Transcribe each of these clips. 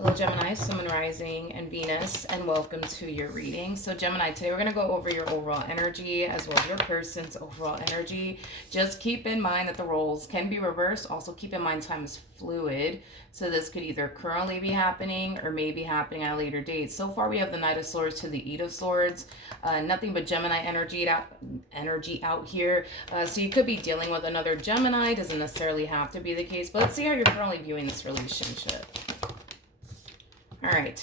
Hello, Gemini, Sun, Moon, Rising, and Venus, and welcome to your reading. So, Gemini, today we're going to go over your overall energy as well as your person's overall energy. Just keep in mind that the roles can be reversed. Also, keep in mind time is fluid. So, this could either currently be happening or may be happening at a later date. So far, we have the Knight of Swords to the Eight of Swords. Nothing but Gemini energy out here. So, you could be dealing with another Gemini. Doesn't necessarily have to be the case. But let's see how you're currently viewing this relationship. All right,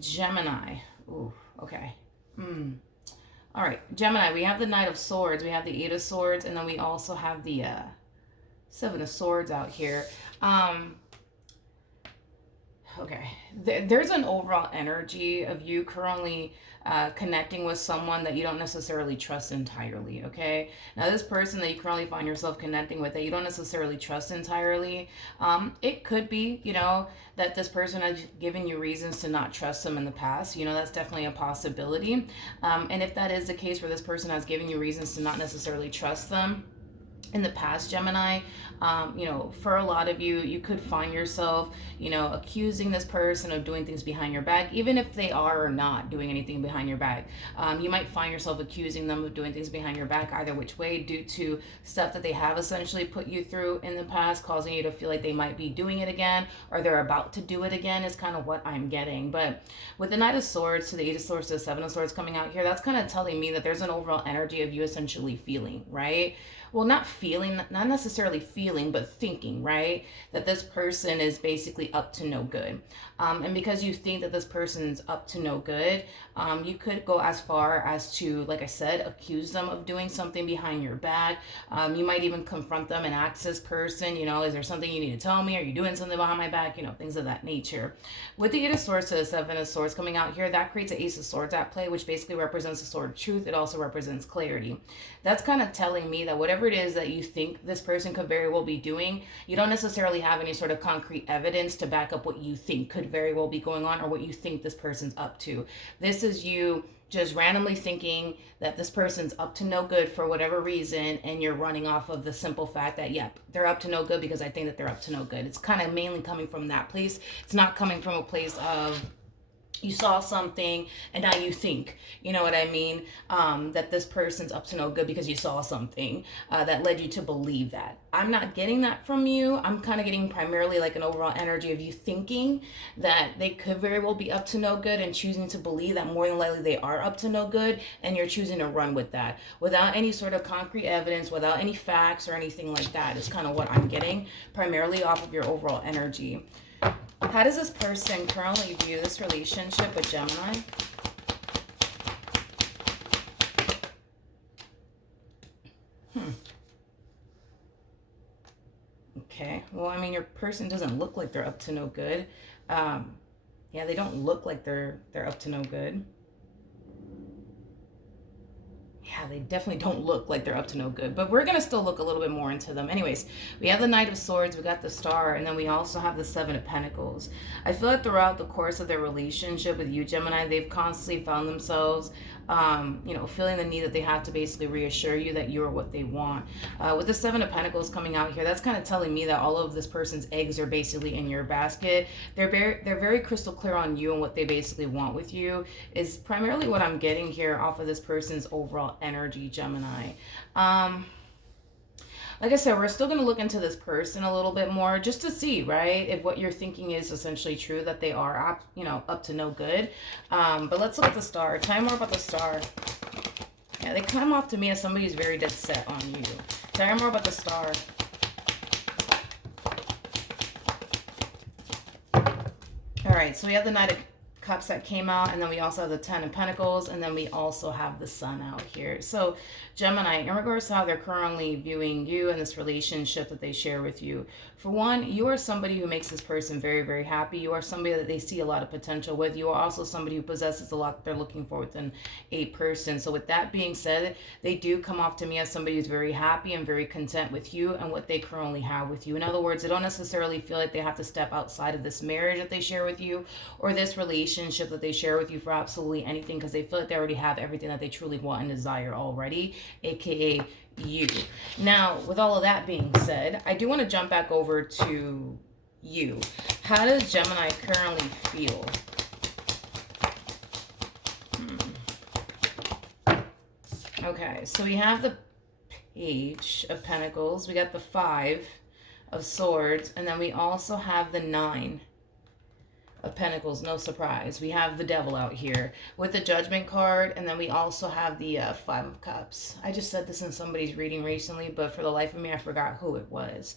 Gemini. Ooh, okay. All right, Gemini, we have the Knight of Swords, we have the Eight of Swords, and then we also have the Seven of Swords out here. Okay, there's an overall energy of you currently connecting with someone that you don't necessarily trust entirely, okay? Now, this person that you currently find yourself connecting with that you don't necessarily trust entirely, it could be, that this person has given you reasons to not trust them in the past. That's definitely a possibility. And if that is the case where this person has given you reasons to not necessarily trust them in the past, Gemini, for a lot of you, you could find yourself, accusing this person of doing things behind your back, even if they are or not doing anything behind your back. You might find yourself accusing them of doing things behind your back, either which way, due to stuff that they have essentially put you through in the past, causing you to feel like they might be doing it again, or they're about to do it again, is kind of what I'm getting. But with the Knight of Swords to the Eight of Swords to the Seven of Swords coming out here, that's kind of telling me that there's an overall energy of you essentially feeling, right? Well, not necessarily feeling, but thinking, right? That this person is basically up to no good. And because you think that this person's up to no good, you could go as far as to, like I said, accuse them of doing something behind your back. You might even confront them and ask this person, is there something you need to tell me? Are you doing something behind my back? Things of that nature. With the Eight of Swords to the Seven of Swords coming out here, that creates an Ace of Swords at play, which basically represents the sword of truth. It also represents clarity. That's kind of telling me that whatever it is that you think this person could very well be doing, you don't necessarily have any sort of concrete evidence to back up what you think could very well be going on or what you think this person's up to. This is you just randomly thinking that this person's up to no good for whatever reason, and you're running off of the simple fact that, yep, they're up to no good because I think that they're up to no good. It's kind of mainly coming from that place. It's not coming from a place of you saw something and now you think, you know what I mean, that this person's up to no good because you saw something that led you to believe that. I'm not getting that from you. I'm kind of getting primarily like an overall energy of you thinking that they could very well be up to no good and choosing to believe that more than likely they are up to no good, and you're choosing to run with that without any sort of concrete evidence, without any facts or anything like that. Is kind of what I'm getting primarily off of your overall energy. How does this person currently view this relationship with Gemini? Okay. Well, I mean, your person doesn't look like they're up to no good. Yeah, they don't look like they're up to no good. Yeah, they definitely don't look like they're up to no good, but we're going to still look a little bit more into them. Anyways, we have the Knight of Swords, we got the Star, and then we also have the Seven of Pentacles. I feel like throughout the course of their relationship with you, Gemini, they've constantly found themselves, feeling the need that they have to basically reassure you that you're what they want. With the Seven of Pentacles coming out here, that's kind of telling me that all of this person's eggs are basically in your basket. They're very crystal clear on you and what they basically want with you, is primarily what I'm getting here off of this person's overall energy, Gemini. Like I said, we're still going to look into this person a little bit more just to see, right, if what you're thinking is essentially true, that they are, up to no good. But let's look at the Star. Tell me more about the Star. Yeah, they come off to me as somebody who's very dead set on you. Tell me more about the Star. All right, so we have the Knight of Cups that came out, and then we also have the Ten of Pentacles, and then we also have the Sun out here. So Gemini, in regards to how they're currently viewing you and this relationship that they share with you, for one, you are somebody who makes this person very, very happy. You are somebody that they see a lot of potential with. You are also somebody who possesses a lot that they're looking for within a person. So with that being said, they do come off to me as somebody who's very happy and very content with you and what they currently have with you. In other words, they don't necessarily feel like they have to step outside of this marriage that they share with you or this relationship that they share with you for absolutely anything, because they feel like they already have everything that they truly want and desire already, aka you. Now, with all of that being said, I do want to jump back over to you. How does Gemini currently feel? Okay, so we have the Page of Pentacles, we got the Five of Swords, and then we also have the Nine of Pentacles. No surprise, we have the Devil out here with the Judgment card, and then we also have the Five of Cups. I just said this in somebody's reading recently, but for the life of me I forgot who it was.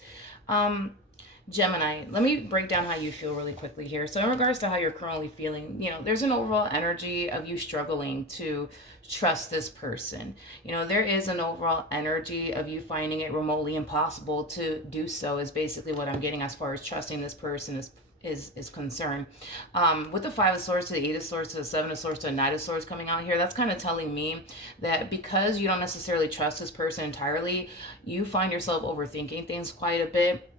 Gemini, let me break down how you feel really quickly here. So in regards to how you're currently feeling, there's an overall energy of you struggling to trust this person. There is an overall energy of you finding it remotely impossible to do so, is basically what I'm getting as far as trusting this person is concerned. With the Five of Swords to the Eight of Swords to the Seven of Swords to the Knight of Swords coming out here, that's kind of telling me that because you don't necessarily trust this person entirely, you find yourself overthinking things quite a bit.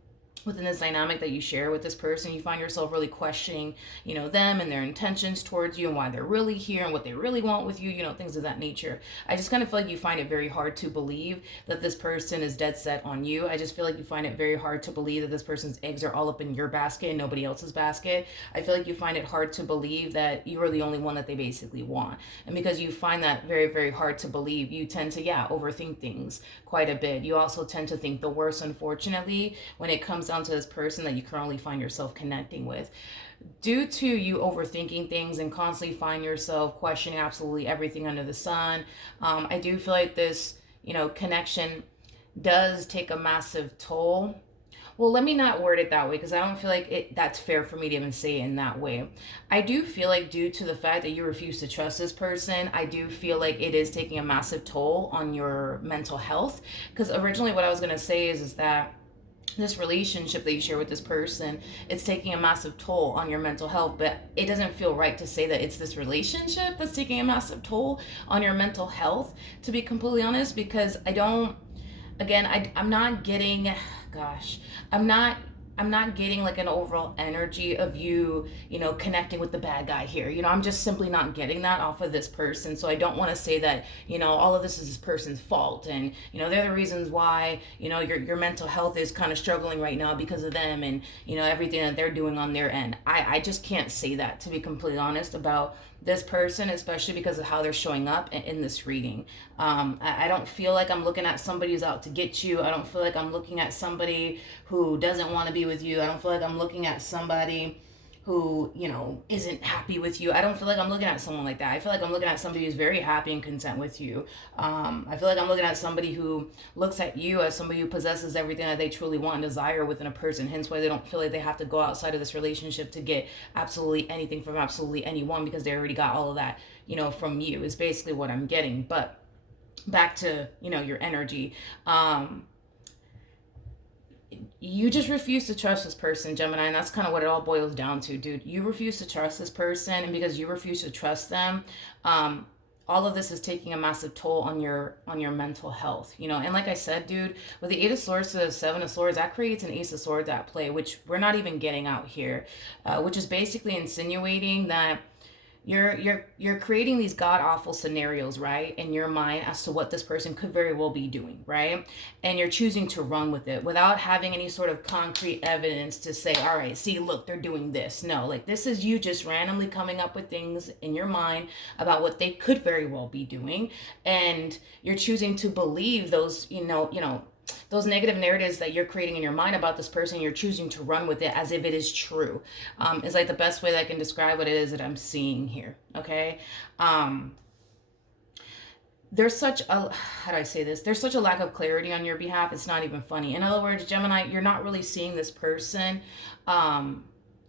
Within this dynamic that you share with this person, you find yourself really questioning, them and their intentions towards you and why they're really here and what they really want with you, things of that nature. I just kind of feel like you find it very hard to believe that this person is dead set on you. I just feel like you find it very hard to believe that this person's eggs are all up in your basket and nobody else's basket. I feel like you find it hard to believe that you are the only one that they basically want. And because you find that very, very hard to believe, you tend to, overthink things quite a bit. You also tend to think the worst, unfortunately, when it comes down to this person that you currently find yourself connecting with. Due to you overthinking things and constantly find yourself questioning absolutely everything under the sun, I do feel like this, connection does take a massive toll. Well, let me not word it that way, because I don't feel like that's fair for me to even say it in that way. I do feel like due to the fact that you refuse to trust this person, I do feel like it is taking a massive toll on your mental health. Because originally what I was going to say is that this relationship that you share with this person, it's taking a massive toll on your mental health, but it doesn't feel right to say that it's this relationship that's taking a massive toll on your mental health, to be completely honest, because I'm not getting, I'm not getting like an overall energy of you, connecting with the bad guy here. I'm just simply not getting that off of this person. So I don't want to say that, all of this is this person's fault. And, they're the reasons why, your mental health is kind of struggling right now because of them and, everything that they're doing on their end. I just can't say that, to be completely honest, about this person, especially because of how they're showing up in this reading. I don't feel like I'm looking at somebody who's out to get you. I don't feel like I'm looking at somebody who doesn't want to be with you. I don't feel like I'm looking at somebody who, isn't happy with you. I don't feel like I'm looking at someone like that. I feel like I'm looking at somebody who's very happy and content with you. I feel like I'm looking at somebody who looks at you as somebody who possesses everything that they truly want and desire within a person. Hence why they don't feel like they have to go outside of this relationship to get absolutely anything from absolutely anyone, because they already got all of that, from you, is basically what I'm getting. But back to, your energy. You just refuse to trust this person, Gemini, and that's kind of what it all boils down to, dude. You refuse to trust this person, and because you refuse to trust them, all of this is taking a massive toll on your mental health, And like I said, dude, with the Eight of Swords to the Seven of Swords, that creates an Ace of Swords at play, which we're not even getting out here, which is basically insinuating that you're creating these god-awful scenarios, right, in your mind as to what this person could very well be doing, right? And you're choosing to run with it without having any sort of concrete evidence to say, all right, see, look, they're doing this. No, like, this is you just randomly coming up with things in your mind about what they could very well be doing, and you're choosing to believe those, those negative narratives that you're creating in your mind about this person. You're choosing to run with it as if it is true. Is like the best way that I can describe what it is that I'm seeing here. Okay. There's such a, how do I say this? There's such a lack of clarity on your behalf. It's not even funny. In other words, Gemini, you're not really seeing this person,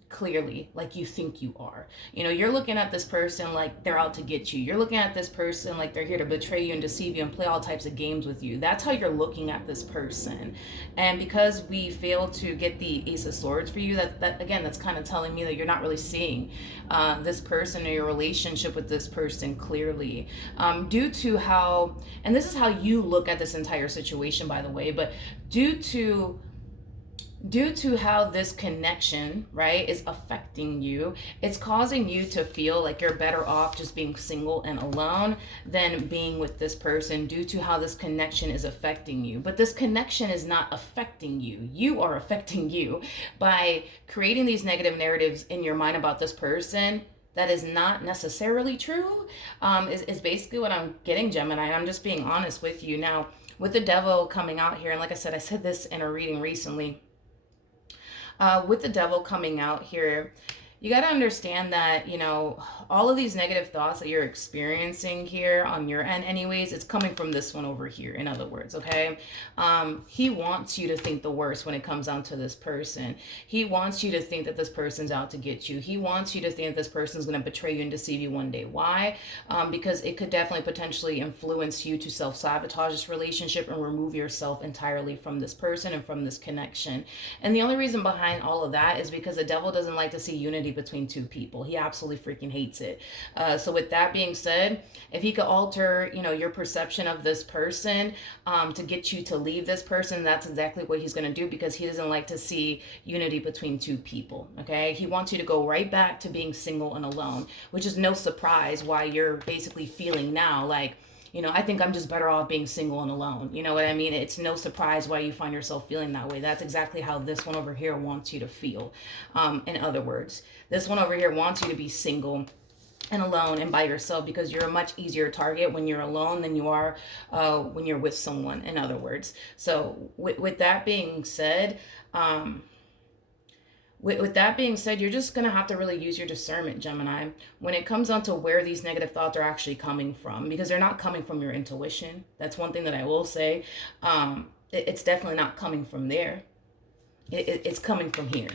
clearly like you think you are. You're looking at this person like they're out to get you. You're looking at this person like they're here to betray you and deceive you and play all types of games with you. That's how you're looking at this person. And because we failed to get the Ace of Swords for you, that again, that's kind of telling me that you're not really seeing this person or your relationship with this person clearly, due to how, and this is how you look at this entire situation, by the way, but due to due to how this connection, right, is affecting you, it's causing you to feel like you're better off just being single and alone than being with this person due to how this connection is affecting you. But this connection is not affecting you. You are affecting you by creating these negative narratives in your mind about this person that is not necessarily true, is basically what I'm getting, Gemini. And I'm just being honest with you. Now, with the devil coming out here, and like I said, I said this in a reading recently, with the devil coming out here, you got to understand that, you know, all of these negative thoughts that you're experiencing here on your end anyways, it's coming from this one over here, in other words, okay? He wants you to think the worst when it comes down to this person. He wants you to think that this person's out to get you. He wants you to think that this person's going to betray you and deceive you one day. Why? Because it could definitely potentially influence you to self-sabotage this relationship and remove yourself entirely from this person and from this connection. And the only reason behind all of that is because the devil doesn't like to see unity between two people. He absolutely freaking hates it. So with that being said, if he could alter, you know, your perception of this person to get you to leave this person, that's exactly what he's going to do, because he doesn't like to see unity between two people. Okay, he wants you to go right back to being single and alone, which is no surprise why you're basically feeling now like, you know, I think I'm just better off being single and alone. You know what I mean? It's no surprise why you find yourself feeling that way. That's exactly how this one over here wants you to feel. In other words, this one over here wants you to be single and alone and by yourself, because you're a much easier target when you're alone than you are when you're with someone, in other words. So with that being said, with that being said, you're just going to have to really use your discernment, Gemini, when it comes down to where these negative thoughts are actually coming from, because they're not coming from your intuition. That's one thing that I will say. It's definitely not coming from there. It's coming from here,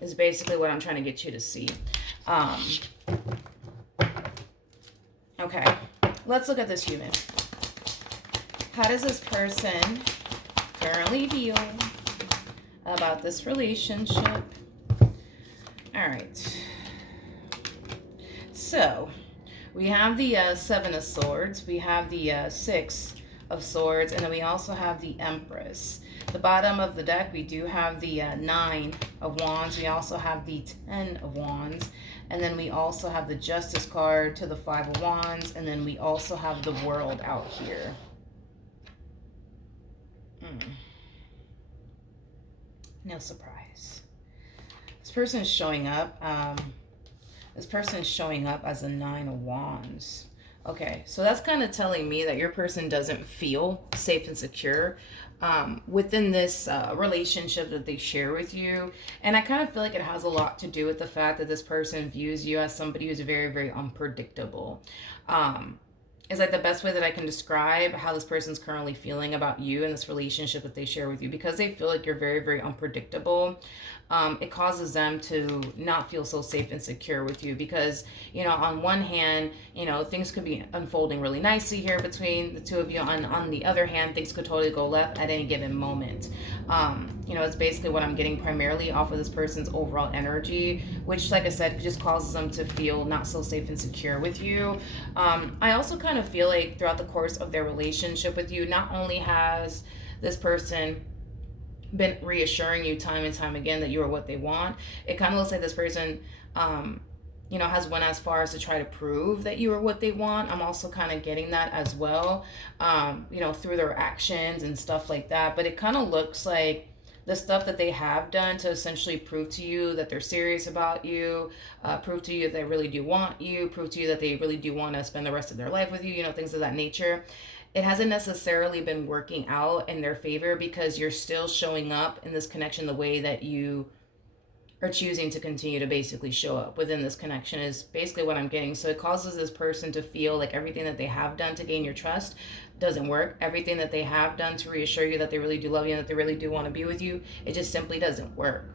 is basically what I'm trying to get you to see. Okay, let's look at this human. How does this person currently feel about this relationship? All right. So we have the Seven of Swords. We have the Six of Swords. And then we also have the Empress. The bottom of the deck, we do have the Nine of Wands. We also have the Ten of Wands. And then we also have the Justice card to the Five of Wands. And then we also have the World out here. No surprise. This person is showing up. This person is showing up as a Nine of Wands. Okay, so that's kind of telling me that your person doesn't feel safe and secure within this relationship that they share with you. And I kind of feel like it has a lot to do with the fact that this person views you as somebody who's very, very unpredictable. Is like the best way that I can describe how this person's currently feeling about you and this relationship that they share with you. Because they feel like you're very, very unpredictable, it causes them to not feel so safe and secure with you. Because, you know, on one hand, you know, things could be unfolding really nicely here between the two of you. On the other hand, things could totally go left at any given moment. You know, it's basically what I'm getting primarily off of this person's overall energy, which, like I said, just causes them to feel not so safe and secure with you. I also kind of feel like throughout the course of their relationship with you, not only has this person been reassuring you time and time again that you are what they want, it kind of looks like this person you know, has went as far as to try to prove that you are what they want. I'm also kind of getting that as well, you know, through their actions and stuff like that. But it kind of looks like the stuff that they have done to essentially prove to you that they're serious about you, prove to you that they really do want you, prove to you that they really do want to spend the rest of their life with you, you know, things of that nature. It hasn't necessarily been working out in their favor, because you're still showing up in this connection the way that you are choosing to continue to basically show up within this connection, is basically what I'm getting. So it causes this person to feel like everything that they have done to gain your trust doesn't work. Everything that they have done to reassure you that they really do love you and that they really do want to be with you, it just simply doesn't work.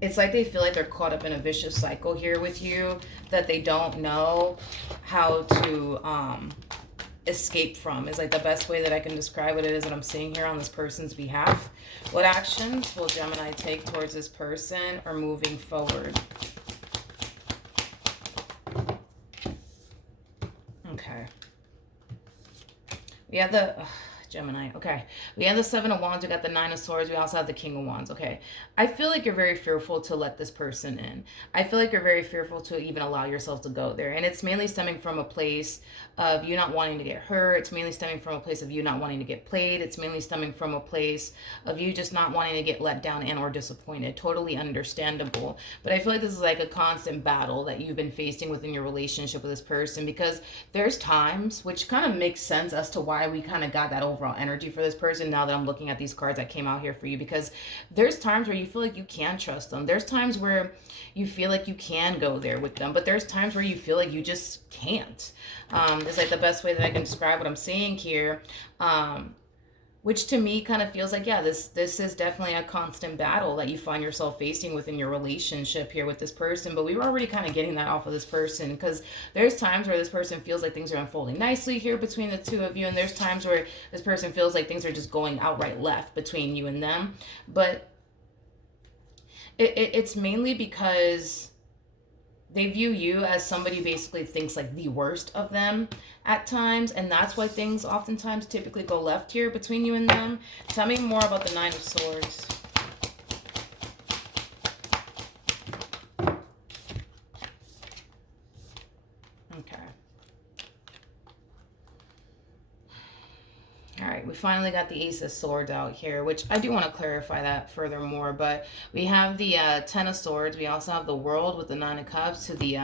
It's like they feel like they're caught up in a vicious cycle here with you that they don't know how to escape from, is like the best way that I can describe what it is that I'm seeing here on this person's behalf. What actions will Gemini take towards this person or moving forward? Okay. We have the Gemini. Okay. We have the Seven of Wands. We got the Nine of Swords. We also have the King of Wands. Okay. I feel like you're very fearful to let this person in. I feel like you're very fearful to even allow yourself to go there. And it's mainly stemming from a place of you not wanting to get hurt. It's mainly stemming from a place of you not wanting to get played. It's mainly stemming from a place of you just not wanting to get let down and or disappointed. Totally understandable. But I feel like this is like a constant battle that you've been facing within your relationship with this person, because there's times, which kind of makes sense as to why we kind of got that overall energy for this person now that I'm looking at these cards that came out here for you, because there's times where you feel like you can trust them. There's times where you feel like you can go there with them, but there's times where you feel like you just can't. It's like the best way that I can describe what I'm seeing here. Which to me kind of feels like, yeah, this is definitely a constant battle that you find yourself facing within your relationship here with this person. But we were already kind of getting that off of this person, because there's times where this person feels like things are unfolding nicely here between the two of you, and there's times where this person feels like things are just going outright left between you and them. But it's mainly because they view you as somebody who basically thinks like the worst of them at times, and that's why things oftentimes typically go left here between you and them. Tell me more about the Nine of Swords. Okay. All right, we finally got the Ace of Swords out here, which I do want to clarify that furthermore, but we have the Ten of Swords. We also have the World with the Nine of Cups to the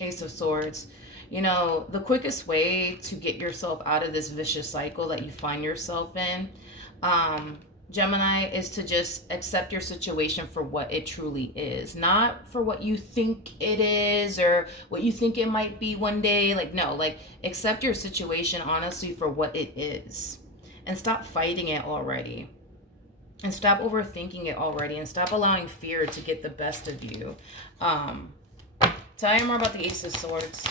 Ace of Swords. You know, the quickest way to get yourself out of this vicious cycle that you find yourself in, Gemini, is to just accept your situation for what it truly is. Not for what you think it is or what you think it might be one day. Like, no, like, accept your situation honestly for what it is. And stop fighting it already. And stop overthinking it already. And stop allowing fear to get the best of you. Tell me more about the Ace of Swords.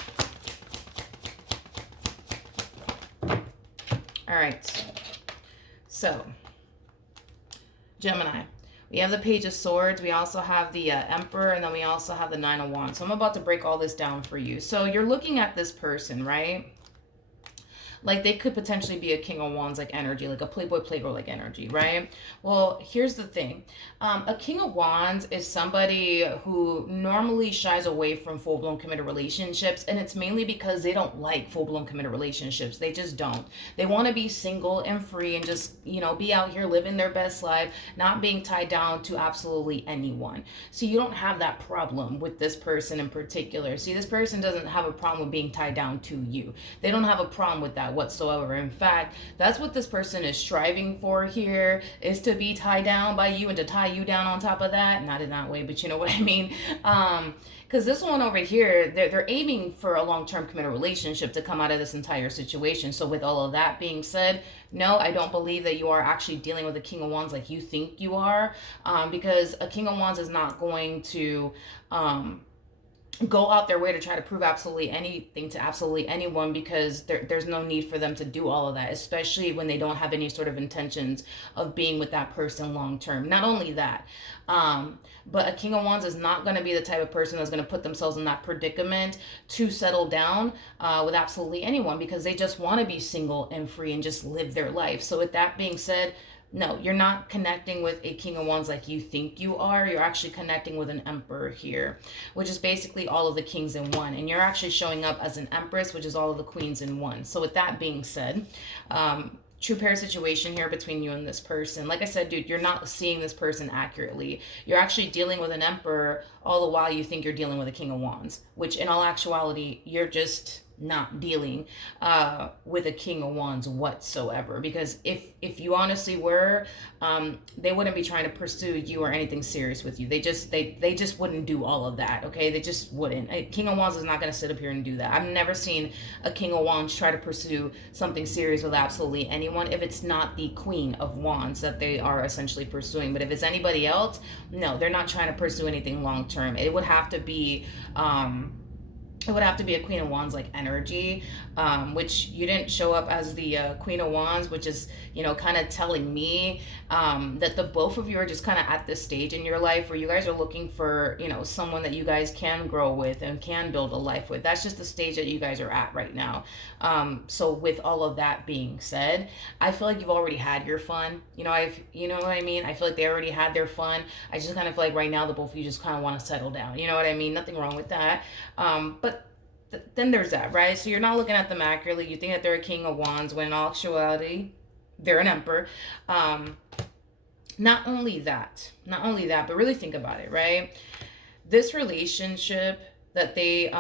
All right. So, Gemini, we have the Page of Swords. We also have the Emperor, and then we also have the Nine of Wands. So I'm about to break all this down for you. So you're looking at this person, right? Like, they could potentially be a King of Wands like energy, like a Playboy Playgirl like energy, right? Well, here's the thing. A King of Wands is somebody who normally shies away from full-blown committed relationships, and it's mainly because they don't like full-blown committed relationships. They just don't. They want to be single and free and just, you know, be out here living their best life, not being tied down to absolutely anyone. So you don't have that problem with this person in particular. See, this person doesn't have a problem with being tied down to you. They don't have a problem with that whatsoever. In fact, that's what this person is striving for here, is to be tied down by you and to tie you down on top of that. Not in that way, but you know what I mean. Because this one over here, they're aiming for a long-term committed relationship to come out of this entire situation. So with all of that being said, no, I don't believe that you are actually dealing with a King of Wands like you think you are, because a King of Wands is not going to go out their way to try to prove absolutely anything to absolutely anyone, because there's no need for them to do all of that, especially when they don't have any sort of intentions of being with that person long term. Not only that, but a King of Wands is not going to be the type of person that's going to put themselves in that predicament to settle down with absolutely anyone, because they just want to be single and free and just live their life. So with that being said, no, you're not connecting with a King of Wands like you think you are. You're actually connecting with an Emperor here, which is basically all of the kings in one. And you're actually showing up as an Empress, which is all of the queens in one. So with that being said, true pair situation here between you and this person. Like I said, dude, you're not seeing this person accurately. You're actually dealing with an Emperor all the while you think you're dealing with a King of Wands, which in all actuality, you're just not dealing with a King of Wands whatsoever. Because if you honestly were, they wouldn't be trying to pursue you or anything serious with you. They just wouldn't do all of that. Okay, they just wouldn't. A King of Wands is not going to sit up here and do that. I've never seen a King of Wands try to pursue something serious with absolutely anyone if it's not the Queen of Wands that they are essentially pursuing. But if it's anybody else, no, they're not trying to pursue anything long term. It would have to be it would have to be a Queen of Wands like energy, which you didn't show up as the Queen of Wands, which is, kind of telling me that the both of you are just kind of at this stage in your life where you guys are looking for, someone that you guys can grow with and can build a life with. That's just the stage that you guys are at right now. So with all of that being said, I feel like you've already had your fun. You know what I mean? I feel like they already had their fun. I just kind of feel like right now the both of you just kind of want to settle down. You know what I mean? Nothing wrong with that. But then there's that, right? So you're not looking at them accurately. You think that they're a King of Wands when in all actuality they're an Emperor. Not only that, but really think about it, right? This relationship that they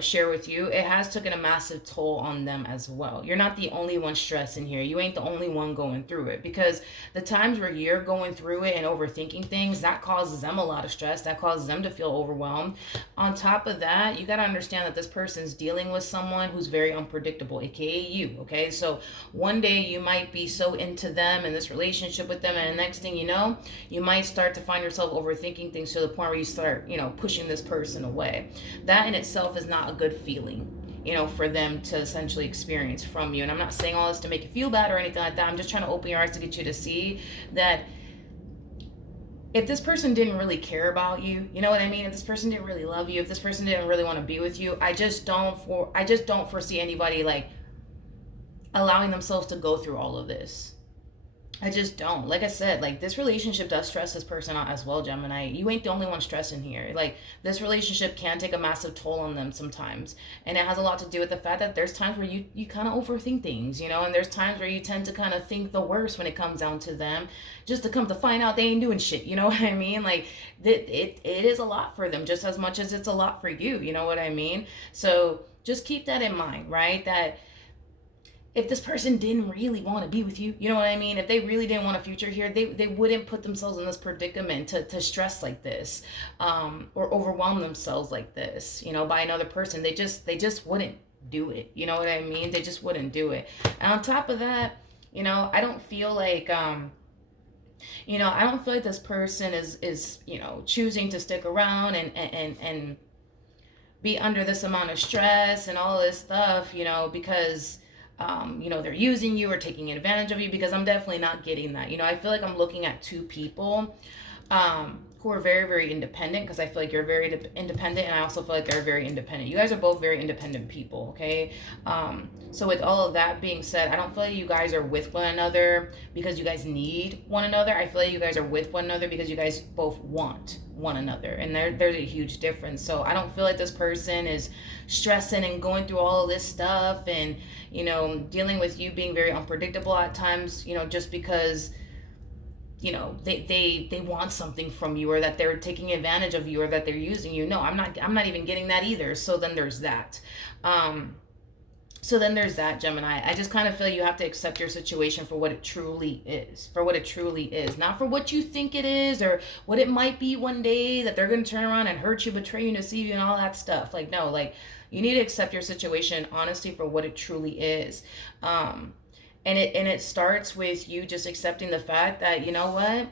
share with you, it has taken a massive toll on them as well. You're not the only one stressing here. You ain't the only one going through it, because the times where you're going through it and overthinking things, that causes them a lot of stress. That causes them to feel overwhelmed. On top of that, you got to understand that this person's dealing with someone who's very unpredictable, aka you. Okay, so one day you might be so into them and this relationship with them, and the next thing you know, you might start to find yourself overthinking things to the point where you start pushing this person away. That in itself is not a good feeling, for them to essentially experience from you. And I'm not saying all this to make you feel bad or anything like that. I'm just trying to open your eyes to get you to see that if this person didn't really care about you, you know what I mean? If this person didn't really love you, if this person didn't really want to be with you, I just don't foresee anybody like allowing themselves to go through all of this. I just don't. Like I said, like this relationship does stress this person out as well, Gemini. You ain't the only one stressing here. Like this relationship can take a massive toll on them sometimes. And it has a lot to do with the fact that there's times where you kind of overthink things, and there's times where you tend to kind of think the worst when it comes down to them, just to come to find out they ain't doing shit. You know what I mean? Like it is a lot for them just as much as it's a lot for you. You know what I mean? So just keep that in mind, right? That if this person didn't really want to be with you, you know what I mean? If they really didn't want a future here, they wouldn't put themselves in this predicament to stress like this, or overwhelm themselves like this, by another person. They just wouldn't do it. You know what I mean? They just wouldn't do it. And on top of that, I don't feel like, I don't feel like this person is choosing to stick around and be under this amount of stress and all this stuff, because they're using you or taking advantage of you, because I'm definitely not getting that. I feel like I'm looking at two people who are very, very independent, because I feel like you're very independent, and I also feel like they're very independent. You guys are both very independent people, okay? So with all of that being said, I don't feel like you guys are with one another because you guys need one another. I feel like you guys are with one another because you guys both want one another, and there's a huge difference. So I don't feel like this person is stressing and going through all of this stuff and dealing with you being very unpredictable at times, just because they want something from you, or that they're taking advantage of you, or that they're using you. No, I'm not even getting that either. So then there's that. Gemini. I just kind of feel you have to accept your situation for what it truly is. Not for what you think it is, or what it might be one day that they're going to turn around and hurt you, betray you, deceive you, and all that stuff. Like, no, like, you need to accept your situation honestly for what it truly is. And it starts with you just accepting the fact that, you know what,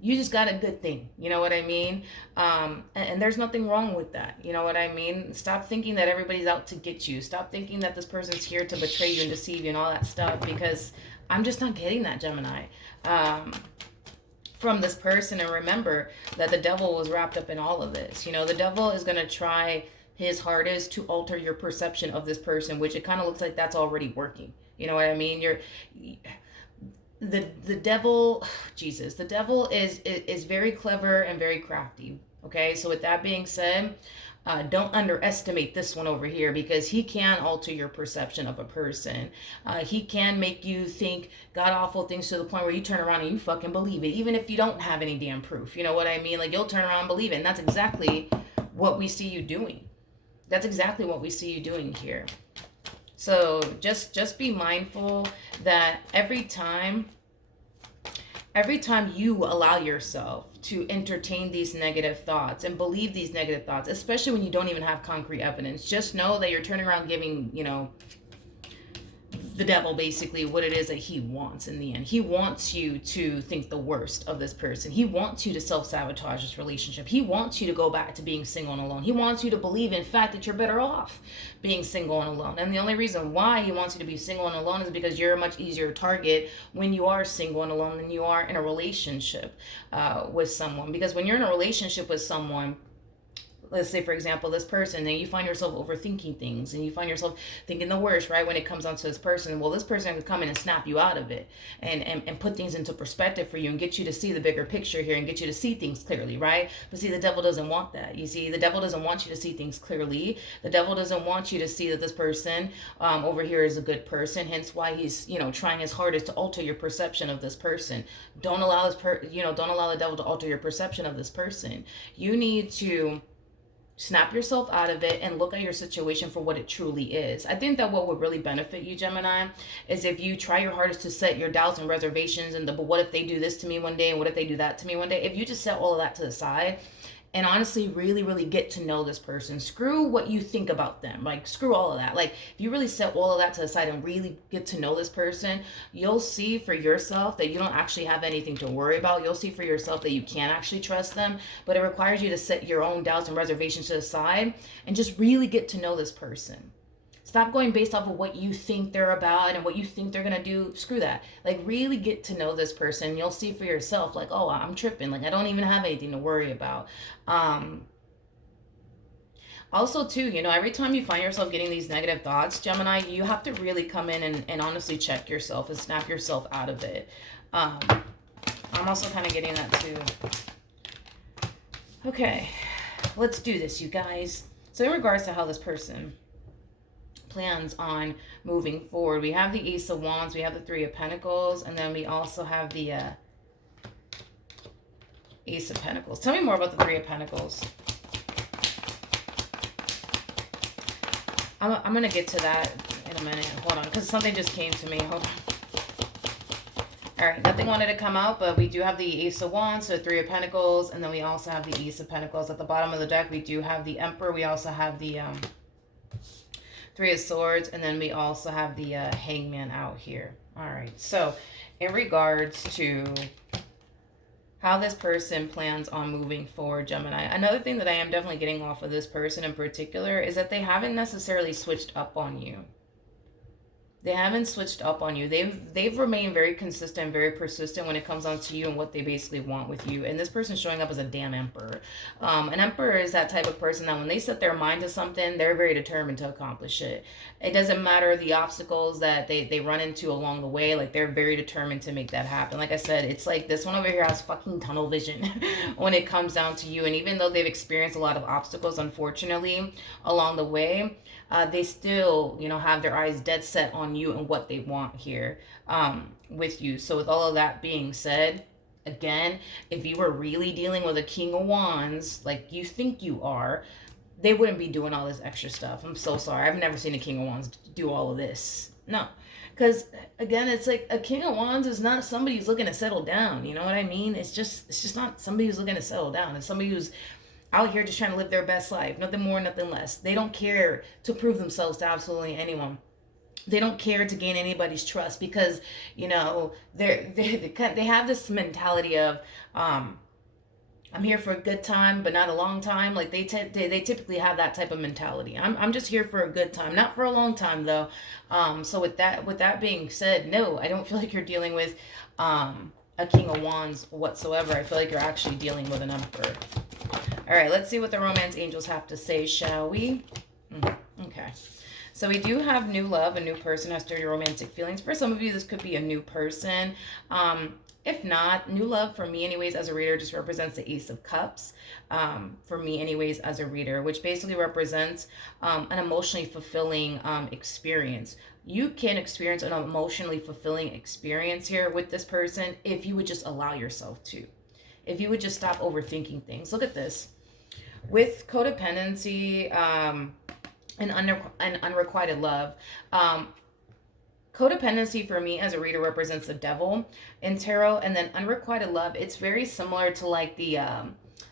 you just got a good thing. You know what I mean? And there's nothing wrong with that. You know what I mean? Stop thinking that everybody's out to get you. Stop thinking that this person's here to betray you and deceive you and all that stuff, because I'm just not getting that, Gemini, from this person. And remember that the devil was wrapped up in all of this. The devil is going to try his hardest to alter your perception of this person, which it kind of looks like that's already working. You know what I mean? The devil, Jesus, the devil is very clever and very crafty. Okay, so with that being said, don't underestimate this one over here, because he can alter your perception of a person. He can make you think god awful things to the point where you turn around and you fucking believe it, even if you don't have any damn proof. You know what I mean? Like, you'll turn around and believe it, and that's exactly what we see you doing. That's exactly what we see you doing here. So just be mindful that every time you allow yourself to entertain these negative thoughts and believe these negative thoughts, especially when you don't even have concrete evidence, just know that you're turning around giving, the devil basically what it is that he wants in the end. He wants you to think the worst of this person. He wants you to self-sabotage this relationship. He wants you to go back to being single and alone. He wants you to believe, in fact, that you're better off being single and alone. And the only reason why he wants you to be single and alone is because you're a much easier target when you are single and alone than you are in a relationship with someone. Because when you're in a relationship with someone, let's say, for example, this person, and you find yourself overthinking things and you find yourself thinking the worst, right? When it comes down to this person, well, this person could come in and snap you out of it and put things into perspective for you and get you to see the bigger picture here and get you to see things clearly, right? But see, the devil doesn't want that. You see, the devil doesn't want you to see things clearly. The devil doesn't want you to see that this person over here is a good person. Hence why he's, trying his hardest to alter your perception of this person. Don't allow don't allow the devil to alter your perception of this person. You need to snap yourself out of it and look at your situation for what it truly is. I think that what would really benefit you, Gemini, is if you try your hardest to set your doubts and reservations and but what if they do this to me one day and what if they do that to me one day? If you just set all of that to the side and honestly really, really get to know this person. Screw what you think about them. Like, screw all of that. Like, if you really set all of that to the side and really get to know this person, you'll see for yourself that you don't actually have anything to worry about. You'll see for yourself that you can actually trust them, but it requires you to set your own doubts and reservations to the side and just really get to know this person. Stop going based off of what you think they're about and what you think they're going to do. Screw that. Like, really get to know this person. You'll see for yourself, like, oh, I'm tripping. Like, I don't even have anything to worry about. Also, too, every time you find yourself getting these negative thoughts, Gemini, you have to really come in and honestly check yourself and snap yourself out of it. I'm also kind of getting that, too. Okay, let's do this, you guys. So in regards to how this person plans on moving forward, we have the Ace of Wands, we have the Three of Pentacles, and then we also have the Ace of Pentacles. Tell me more about the Three of Pentacles. I'm going to get to that in a minute. Hold on, because something just came to me. Hold on. All right, nothing wanted to come out, but we do have the Ace of Wands, so Three of Pentacles, and then we also have the Ace of Pentacles. At the bottom of the deck, we do have the Emperor. We also have the Three of Swords, and then we also have the Hangman out here. All right, so in regards to how this person plans on moving forward, Gemini, another thing that I am definitely getting off of this person in particular is that they haven't necessarily switched up on you. They haven't switched up on you. They've remained very consistent, very persistent when it comes down to you and what they basically want with you. And this person's showing up as a damn emperor. An emperor is that type of person that when they set their mind to something, they're very determined to accomplish it. It doesn't matter the obstacles that they run into along the way. Like, they're very determined to make that happen. Like I said, it's like this one over here has fucking tunnel vision when it comes down to you. And even though they've experienced a lot of obstacles, unfortunately, along the way, they still, have their eyes dead set on you and what they want here with you. So with all of that being said, again, if you were really dealing with a King of Wands, like you think you are, they wouldn't be doing all this extra stuff. I'm so sorry. I've never seen a King of Wands do all of this. No. Because, again, it's like a King of Wands is not somebody who's looking to settle down. You know what I mean? It's just not somebody who's looking to settle down. It's somebody who's out here just trying to live their best life. Nothing more, nothing less. They don't care to prove themselves to absolutely anyone. They don't care to gain anybody's trust because, they have this mentality of, I'm here for a good time, but not a long time. Like, they typically have that type of mentality. I'm just here for a good time, not for a long time, though. So with that being said, no, I don't feel like you're dealing with a King of Wands whatsoever. I feel like you're actually dealing with an Emperor. All right, let's see what the romance angels have to say, shall we? Okay. So we do have new love. A new person has sturdy romantic feelings. For some of you, this could be a new person. If not, new love for me anyways as a reader just represents the Ace of Cups. For me anyways as a reader, which basically represents an emotionally fulfilling experience. You can experience an emotionally fulfilling experience here with this person if you would just allow yourself to. If you would just stop overthinking things. Look at this. With codependency and unrequited love, codependency for me as a reader represents the devil in tarot, and then unrequited love, it's very similar to like the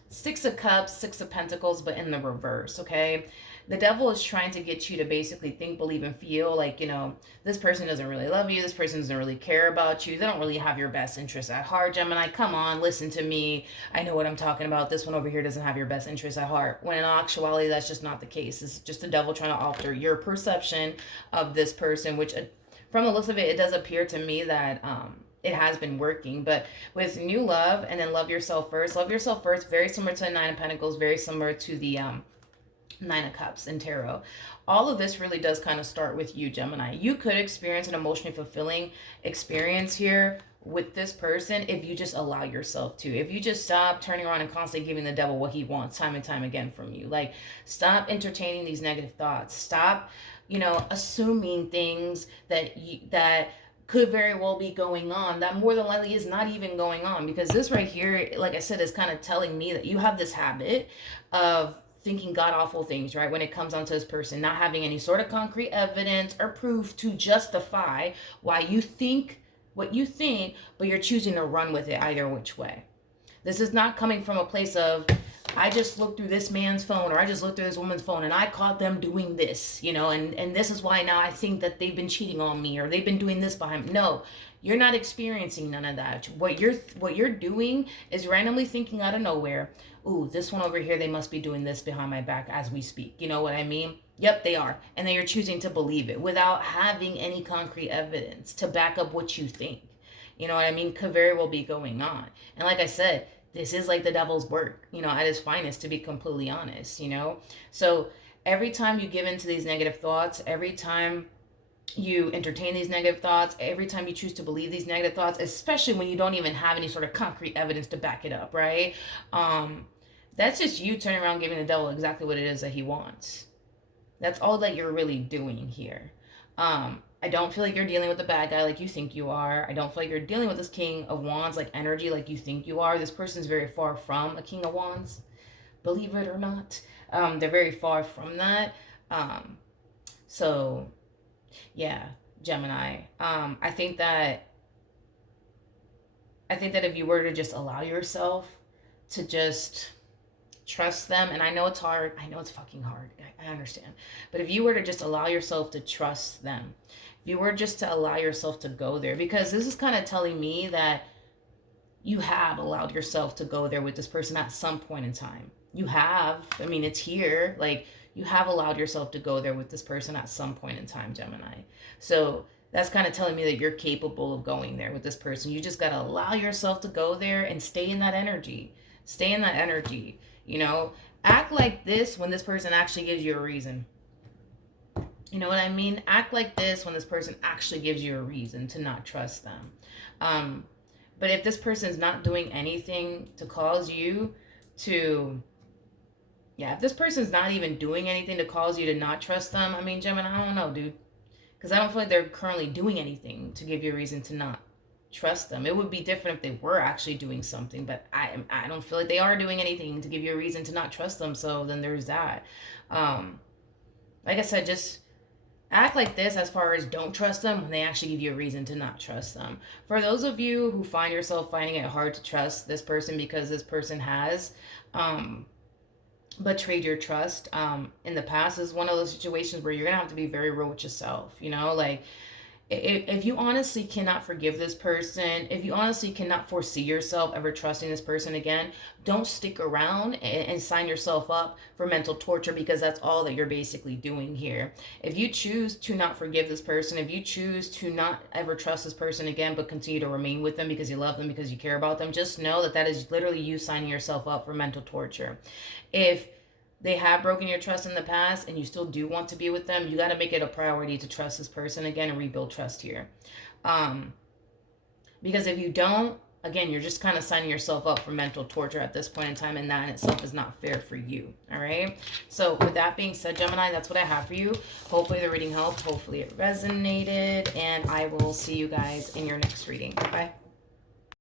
Six of Cups, Six of Pentacles, but in the reverse, okay? The devil is trying to get you to basically think, believe, and feel like, this person doesn't really love you. This person doesn't really care about you. They don't really have your best interests at heart, Gemini. Come on, listen to me. I know what I'm talking about. This one over here doesn't have your best interests at heart. When in actuality, that's just not the case. It's just the devil trying to alter your perception of this person, which from the looks of it, it does appear to me that it has been working. But with new love and then love yourself first. Love yourself first, very similar to the Nine of Pentacles, very similar to the Nine of Cups in Tarot. All of this really does kind of start with you, Gemini. You could experience an emotionally fulfilling experience here with this person if you just allow yourself to. If you just stop turning around and constantly giving the devil what he wants time and time again from you. Like, stop entertaining these negative thoughts. Stop, assuming things that could very well be going on that more than likely is not even going on. Because this right here, like I said, is kind of telling me that you have this habit of thinking god awful things, right? When it comes down to this person, not having any sort of concrete evidence or proof to justify why you think what you think, but you're choosing to run with it either which way. This is not coming from a place of, I just looked through this man's phone, or I just looked through this woman's phone and I caught them doing this, and this is why now I think that they've been cheating on me, or they've been doing this behind me. No, you're not experiencing none of that. What you're doing is randomly thinking out of nowhere, ooh, this one over here, they must be doing this behind my back as we speak. You know what I mean? Yep, they are. And then you're choosing to believe it without having any concrete evidence to back up what you think. You know what I mean? Could very well be going on. And like I said, this is like the devil's work, at his finest, to be completely honest, So every time you give into these negative thoughts, every time you entertain these negative thoughts, every time you choose to believe these negative thoughts, especially when you don't even have any sort of concrete evidence to back it up, right? That's just you turning around giving the devil exactly what it is that he wants. That's all that you're really doing here. I don't feel like you're dealing with the bad guy like you think you are. I don't feel like you're dealing with this King of Wands like energy like you think you are. This person's very far from a King of Wands, believe it or not. They're very far from that. So, yeah, Gemini. I think that if you were to just allow yourself to just trust them, and I know it's hard, I know it's fucking hard, I understand, but if you were to just allow yourself to trust them, if you were just to allow yourself to go there, because this is kind of telling me that you have allowed yourself to go there with this person at some point in time. You have, it's here, like, you have allowed yourself to go there with this person at some point in time, Gemini. So that's kind of telling me that you're capable of going there with this person. You just got to allow yourself to go there and stay in that energy. Stay in that energy. Act like this when this person actually gives you a reason. You know what I mean? Act like this when this person actually gives you a reason to not trust them. But if this person's not doing anything to cause you to, if this person's not even doing anything to cause you to not trust them, Gemini, I don't know, dude. Because I don't feel like they're currently doing anything to give you a reason to not trust them. It would be different if they were actually doing something, but I don't feel like they are doing anything to give you a reason to not trust them. So then there's that. Like I said, just act like this as far as don't trust them when they actually give you a reason to not trust them. For those of you who find yourself finding it hard to trust this person because this person has betrayed your trust in the past, is one of those situations where you're gonna have to be very real with yourself. Like, if you honestly cannot forgive this person, if you honestly cannot foresee yourself ever trusting this person again, don't stick around and sign yourself up for mental torture, because that's all that you're basically doing here. If you choose to not forgive this person, if you choose to not ever trust this person again, but continue to remain with them because you love them, because you care about them, just know that that is literally you signing yourself up for mental torture. If they have broken your trust in the past and you still do want to be with them, you got to make it a priority to trust this person again and rebuild trust here. Because if you don't, again, you're just kind of signing yourself up for mental torture at this point in time, and that in itself is not fair for you. All right. So with that being said, Gemini, that's what I have for you. Hopefully the reading helped. Hopefully it resonated, and I will see you guys in your next reading. Bye.